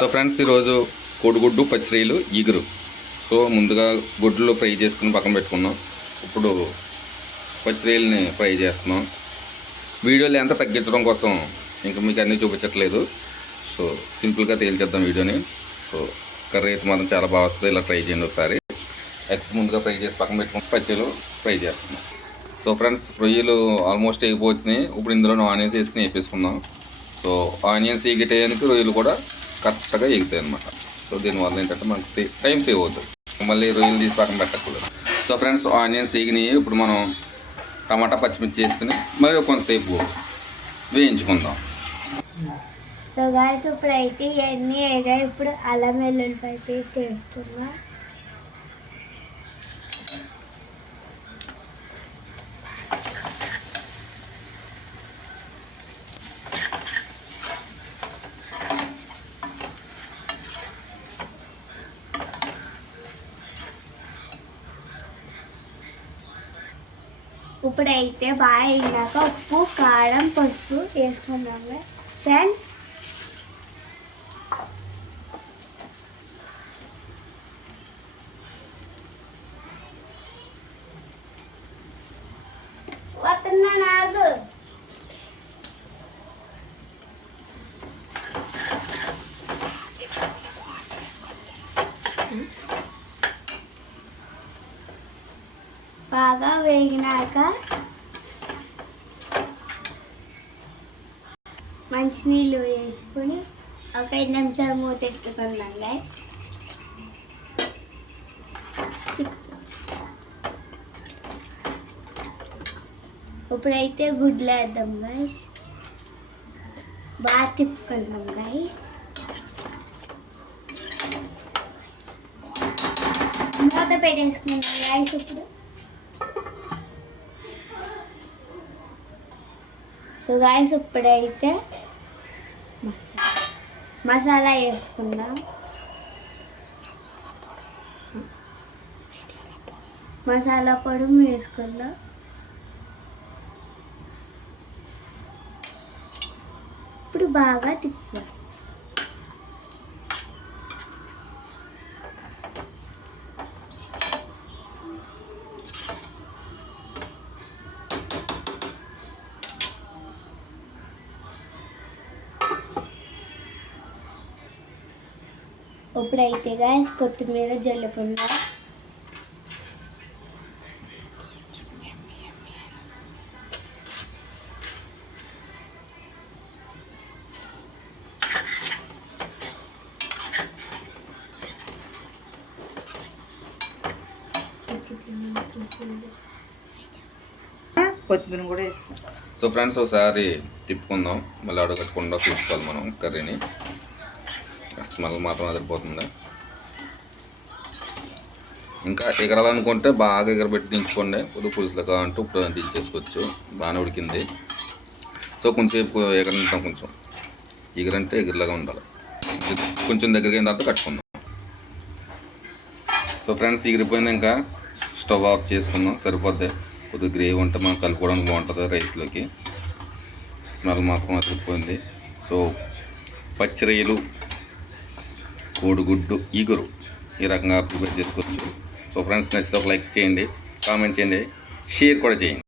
So friends, ఈరోజు కోడిగుడ్డు పచ్చిరొయ్యలు ఈగురు. So ముందుగా గుడ్లు ఫ్రై చేసుకుని పక్కన పెట్టుకున్నాం. ఇప్పుడు పచ్చిరొయ్యలని ఫ్రై చేస్తున్నాం. వీడియోలు ఎంత తగ్గించడం కోసం ఇంకా మీకు అన్నీ చూపించట్లేదు. సో సింపుల్గా తేల్చేద్దాం వీడియోని. సో కర్రీ అయితే మాత్రం చాలా బాగా వస్తుంది. ఇలా ట్రై చేయండి ఒకసారి. ఎగ్స్ ముందుగా ఫ్రై చేసి పక్కన పెట్టుకుని పచ్చిరొయ్యలు ఫ్రై చేస్తున్నాం. సో ఫ్రెండ్స్, రొయ్యలు ఆల్మోస్ట్ వేగిపోతున్నాయి. ఇప్పుడు ఇందులో ఆనియన్స్ వేసుకుని వేపేసుకుందాం. సో ఆనియన్స్ వేగేయడానికి రొయ్యలు కూడా కరెక్ట్గా ఎగుతాయి అనమాట. సో దీనివల్ల ఏంటంటే మనకి టైం సేవ్ అవుతుంది. మళ్ళీ రొయ్యలు తీసి పక్కన పెట్టకూడదు. సో ఫ్రెండ్స్, ఆనియన్స్ వేగినాయి. ఇప్పుడు మనం టమాటా పచ్చిమిర్చి వేసుకుని మరి కొంతసేపు వేయించుకుందాం. సో గాయస్, ఇప్పుడు అయితే ఇవన్నీ వేగాయి. ఇప్పుడు అల్లం వెల్లుల్లిపాయ పేస్ట్ వేసుకున్నాం. ఇప్పుడైతే బాగా వేగినాక ఉప్పు, కారం, పసుపు వేసుకున్నాము ఫ్రెండ్స్. వస్తున్నా నాకు బాగా వేగినాక మంచినీళ్ళు వేసుకుని ఒక 5 నిమిషాలు మూత ఎట్టుకుందాం గైస్. ఇప్పుడైతే గుడ్లు వేద్దాం గైస్. బాగా తిప్పుకుందాం గైస్. మూత పెట్టేసుకుందాం గైస్. ఇప్పుడు సో గాయస్, ఇప్పుడైతే మసాలా వేసుకుందాం. మసాలా పొడి వేసుకుందాం. ఇప్పుడు బాగా తిప్పుదాం. ఇప్పుడైతే గాయస్ కొత్తిమీర జల్లుకుందాం. కొత్తిమీర కూడా వేస్తాం. సో ఫ్రెండ్స్, ఒకసారి తిప్పుకుందాం. మళ్ళీ అడగకుండా చూసుకోవాలి మనం కర్రీని. స్మెల్ మాత్రం అదిరిపోతుంది. ఇంకా ఎగరాలనుకుంటే బాగా ఎగరబెట్టి దించుకోండి. కొద్దిగా పులుసులో కావాలంటే ఇప్పుడు దించేసుకోవచ్చు. బాగానే ఉడికింది. సో కొంచెంసేపు ఎగరంటాం. కొంచెం ఎగరంటే ఎగురులాగా ఉండాలి. కొంచెం దగ్గరికి అయిన తర్వాత కట్టుకుందాం. సో ఫ్రెండ్స్, ఎగిరిపోయింది. ఇంకా స్టవ్ ఆఫ్ చేసుకుందాం. సరిపోద్ది. కొద్దిగా గ్రేవీ ఉంటే మనం కలుపుకోవడానికి బాగుంటుంది రైస్లోకి. స్మెల్ మాత్రం అదిరిపోయింది. సో పచ్చిరొయ్యలు, కోడిగుడ్డు ఈగురు ఈ రకంగా ప్రిపేర్ చేసుకోవచ్చు. సో ఫ్రెండ్స్, నచ్చితే ఒక లైక్ చేయండి, కామెంట్ చేయండి, షేర్ కూడా చేయండి.